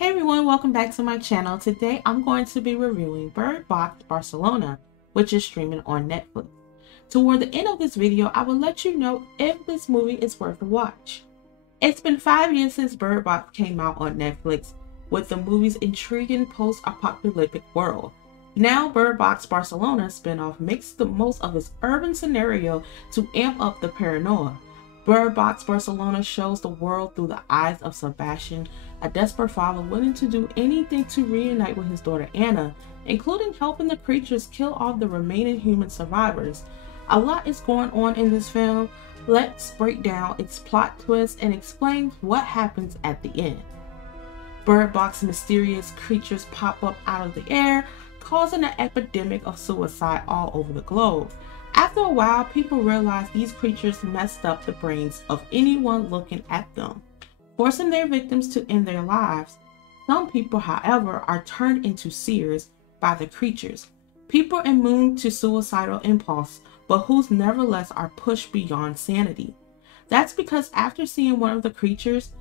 Hey everyone, welcome back to my channel. Today I'm going to be reviewing Bird Box Barcelona, which is streaming on Netflix. Toward the end of this video, I will let you know if this movie is worth a watch. It's been 5 years since Bird Box came out on Netflix, with the movie's intriguing post-apocalyptic world. Now Bird Box Barcelona spin-off makes the most of its urban scenario to amp up the paranoia. Bird Box Barcelona shows the world through the eyes of Sebastian, a desperate father willing to do anything to reunite with his daughter Anna, including helping the creatures kill off the remaining human survivors. A lot is going on in this film. Let's break down its plot twist and explain what happens at the end. Bird Box mysterious creatures pop up out of the air, causing an epidemic of suicide all over the globe. After a while, people realize these creatures messed up the brains of anyone looking at them, forcing their victims to end their lives. Some people, however, are turned into seers by the creatures, people immune to suicidal impulse, but who nevertheless are pushed beyond sanity. That's because after seeing one of the creatures,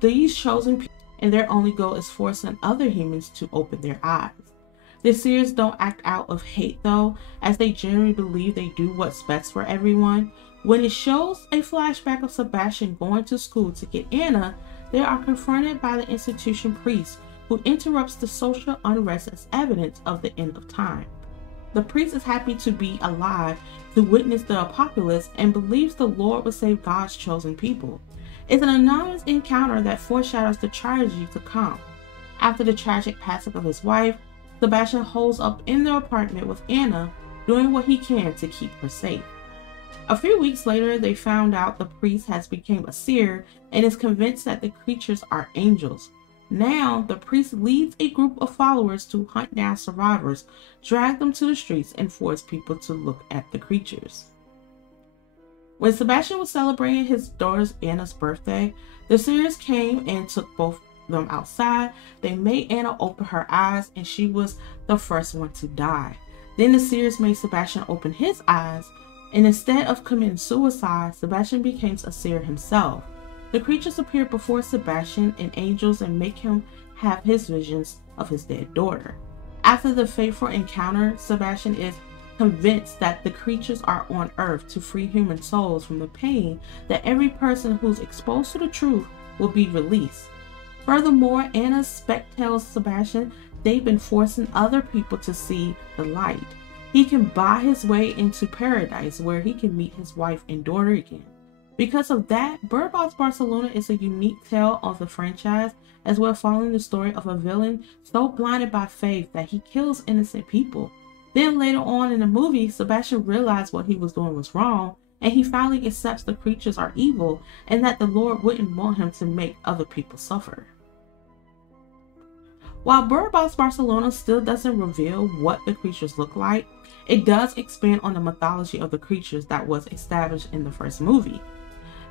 these chosen people and their only goal is forcing other humans to open their eyes. The seers don't act out of hate though, as they generally believe they do what's best for everyone. When it shows a flashback of Sebastian going to school to get Anna, they are confronted by the institution priest, who interrupts the social unrest as evidence of the end of time. The priest is happy to be alive to witness the apocalypse and believes the Lord will save God's chosen people. It's an anonymous encounter that foreshadows the tragedy to come. After the tragic passing of his wife, Sebastian holds up in their apartment with Anna, doing what he can to keep her safe. A few weeks later, they found out the priest has become a seer and is convinced that the creatures are angels. Now, the priest leads a group of followers to hunt down survivors, drag them to the streets, and force people to look at the creatures. When Sebastian was celebrating his daughter Anna's birthday, the seers came and took both them outside. They made Anna open her eyes, and she was the first one to die. Then the seers made Sebastian open his eyes, and instead of committing suicide, Sebastian becomes a seer himself. The creatures appear before Sebastian and angels and make him have his visions of his dead daughter. After the fateful encounter, Sebastian is convinced that the creatures are on earth to free human souls from the pain that every person who's exposed to the truth will be released. Furthermore, Anna's spec tells Sebastian they've been forcing other people to see the light. He can buy his way into paradise where he can meet his wife and daughter again. Because of that, Bird Box Barcelona is a unique tale of the franchise, as well following the story of a villain so blinded by faith that he kills innocent people. Then later on in the movie, Sebastian realized what he was doing was wrong, and he finally accepts the creatures are evil and that the Lord wouldn't want him to make other people suffer. While Bird Box Barcelona still doesn't reveal what the creatures look like, it does expand on the mythology of the creatures that was established in the first movie.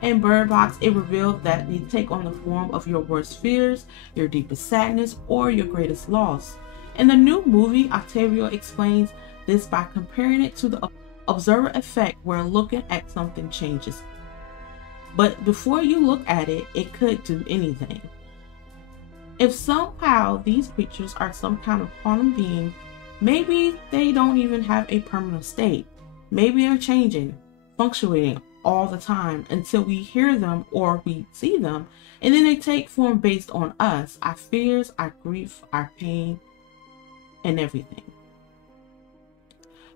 In Bird Box, it revealed that they take on the form of your worst fears, your deepest sadness, or your greatest loss. In the new movie, Octavio explains this by comparing it to the observer effect, where looking at something changes. But before you look at it, it could do anything. If somehow these creatures are some kind of quantum being, maybe they don't even have a permanent state. Maybe they're changing, fluctuating all the time until we hear them or we see them, and then they take form based on us, our fears, our grief, our pain, and everything.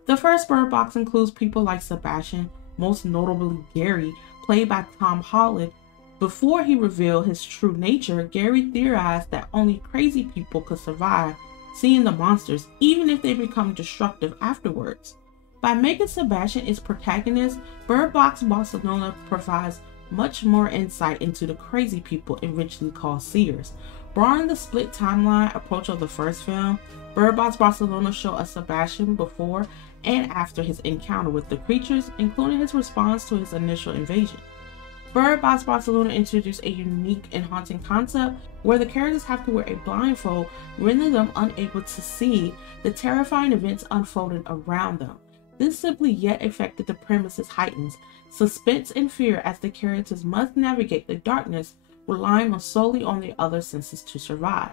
The first Bird Box includes people like Sebastian, most notably Gary, played by Tom Holland. Before he revealed his true nature, Gary theorized that only crazy people could survive seeing the monsters, even if they become destructive afterwards. By making Sebastian its protagonist, Bird Box Barcelona provides much more insight into the crazy people originally called seers. Borrowing the split timeline approach of the first film, Bird Box Barcelona shows us Sebastian before and after his encounter with the creatures, including his response to his initial invasion. Bird Box Barcelona introduced a unique and haunting concept where the characters have to wear a blindfold, rendering them unable to see the terrifying events unfolding around them. This simply yet affected the premises heightens suspense and fear as the characters must navigate the darkness, relying solely on their other senses to survive.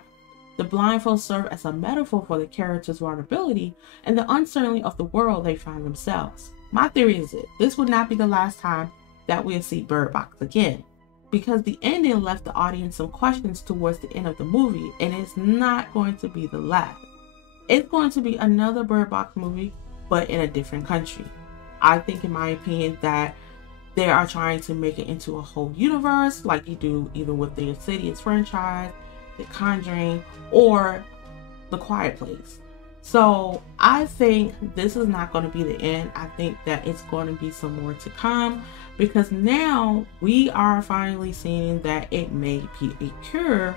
The blindfolds serve as a metaphor for the character's vulnerability and the uncertainty of the world they find themselves. My theory is that this would not be the last time that we'll see Bird Box again, because the ending left the audience some questions towards the end of the movie, and it's not going to be the last. It's going to be another Bird Box movie, but in a different country. I think, in my opinion, that they are trying to make it into a whole universe, like you do even with the Insidious franchise, The Conjuring, or The Quiet Place. So I think this is not going to be the end. I think that it's going to be some more to come, because now we are finally seeing that it may be a cure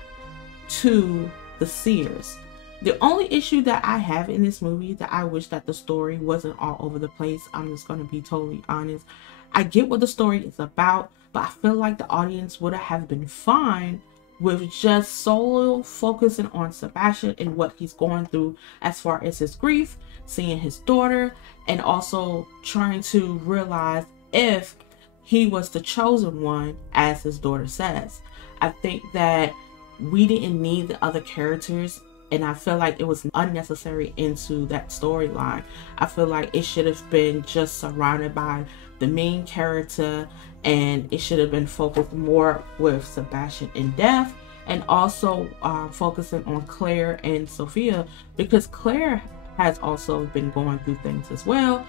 to the seers. The only issue that I have in this movie, that I wish that the story wasn't all over the place. I'm just going to be totally honest. I get what the story is about, but I feel like the audience would have been fine with just solo focusing on Sebastian and what he's going through as far as his grief, seeing his daughter, and also trying to realize if he was the chosen one, as his daughter says. I think that we didn't need the other characters, and I feel like it was unnecessary into that storyline. I feel like it should have been just surrounded by the main character, and it should have been focused more with Sebastian in death, and also focusing on Claire and Sophia, because Claire has also been going through things as well,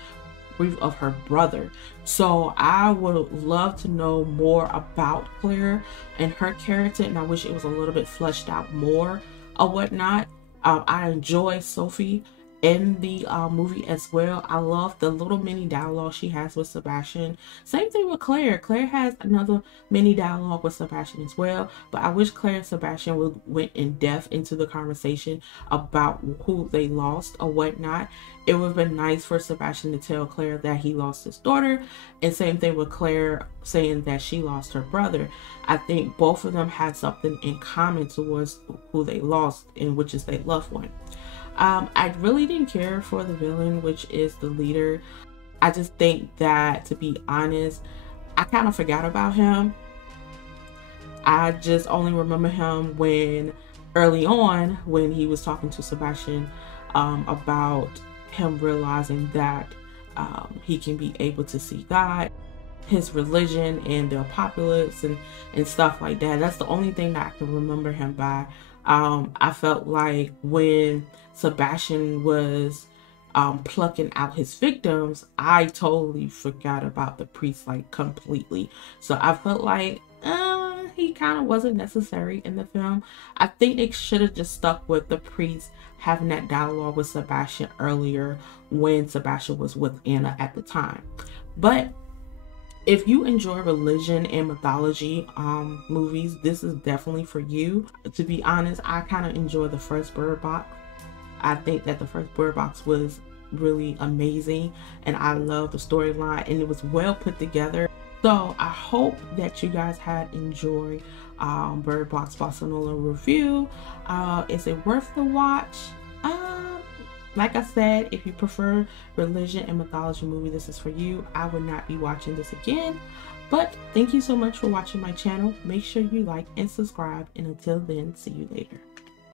grief of her brother. So I would love to know more about Claire and her character, and I wish it was a little bit fleshed out more or whatnot. I enjoy Sophie in the movie as well. I love the little mini dialogue she has with Sebastian. Same thing with Claire. Claire has another mini dialogue with Sebastian as well, but I wish Claire and Sebastian went in depth into the conversation about who they lost or whatnot. It would have been nice for Sebastian to tell Claire that he lost his daughter, and same thing with Claire saying that she lost her brother. I think both of them had something in common towards who they lost, and which is their loved one. I really didn't care for the villain, which is the leader. I just think that, to be honest, I kind of forgot about him. I just only remember him when early on when he was talking to Sebastian about him realizing that he can be able to see God, his religion, and the apocalypse and stuff like that. That's the only thing that I can remember him by. I felt like when Sebastian was plucking out his victims, I totally forgot about the priest, like, completely. So I felt like he kind of wasn't necessary in the film. I think they should have just stuck with the priest having that dialogue with Sebastian earlier when Sebastian was with Anna at the time. But if you enjoy religion and mythology movies, this is definitely for you. To be honest, I kind of enjoy the first Bird Box. I think that the first Bird Box was really amazing, and I love the storyline, and it was well put together. So I hope that you guys had enjoyed Bird Box Barcelona review. Is it worth the watch? Like I said, if you prefer religion and mythology movie, this is for you. I would not be watching this again. But thank you so much for watching my channel. Make sure you like and subscribe. And until then, see you later.